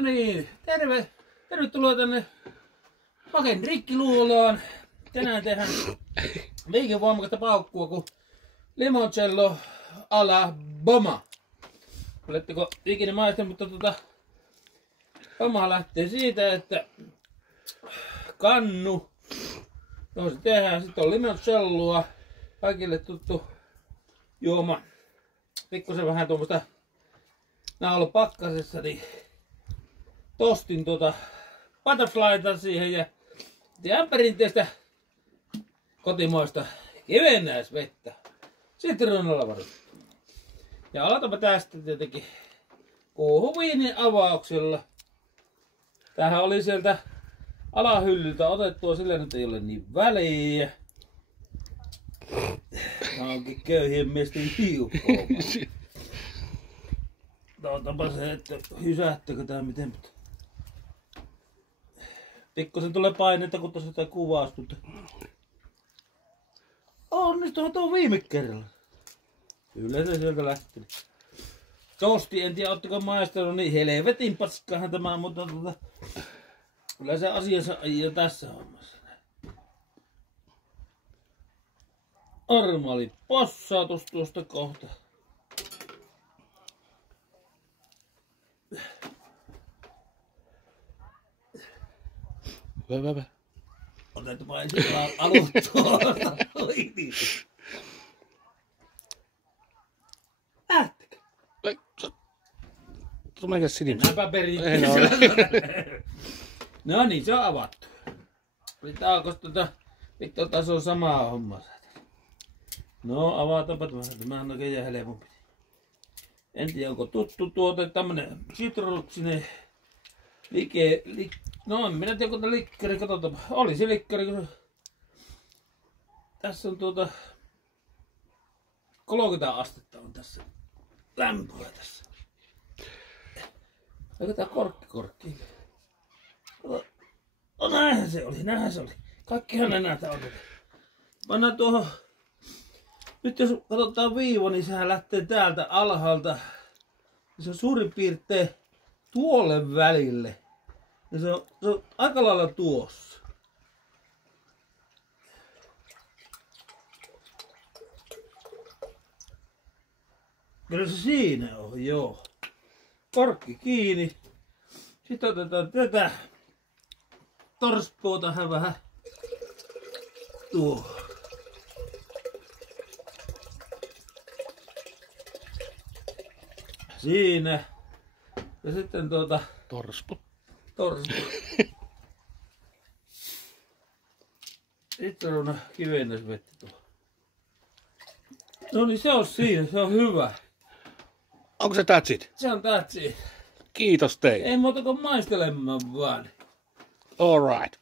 No niin, tervetuloa tänne Maken Drikkiluolaan. Tänään tehdään liikin voimakasta paukkua kuin limoncello alla Boma. Oletteko ikinä maistanut, mutta Boma lähtee siitä, että kannu, johon se tehdään, sitten on limoncelloa, kaikille tuttu juoma. Pikkusen vähän tuommoista, nää on ollut pakkasessa, niin tostin butterflyta siihen ja ihan perinteistä kotimaista kivennäisvettä. Sitruunalla varustettu. Ja aloitapa tästä tietenkin kuohuviinin avauksella. Tämähän oli sieltä alahyllyltä otettua, sillä nyt ei ole niin väliä. Tämä onkin köyhien miesten hiukkoa. Otapa se, että hysähtäkö tää miten. Pikkusen tulee painetta, kun tuossa sitä kuvausta. Onnistuhan tuo viime kerralla. Kyllä se sieltä lähti. Tosti, en tiedä ootteko maistanut, niin helvetin paskahan tämä, mutta kyllä se asiassa ajaa tässä hommassa. Normaali possautus tuosta kohta. Hyvä. Otetaanpa ensin alusta. Lähtekö? Tule meikä sinimään. Paperin. No niin, se on avattu. Pitääkö vittu tässä on sama homma. No avataanpa tämä on näköjään helpompi. En tiedä onko tuttu tuote, tämmönen sitruksinen no en minä tiedä, kun tämä likkeri, katsotaan. Oli se likkeri, kun tässä on 30 astetta on tässä lämpöä tässä. Eikö tää korkki? No näinhän se oli. Kaikkihan ne näitä on. Pannaan tuohon. Nyt jos katsotaan viivo, niin sehän lähtee täältä alhaalta. Se on suurin piirtein tuolle välille. Ja se on aika lailla tuossa. Kyllä se siinä on, joo. Korkki kiinni. Sitten otetaan tätä torspua tähän vähän tuohon. Siinä. Ja sitten Torspu. Sitten on kivennäisvettä tuohon. No niin, se on siinä, se on hyvä. Onko se that's it? Se on that's it. Kiitos teille. Ei muuta kuin maistelemaan vaan. All right.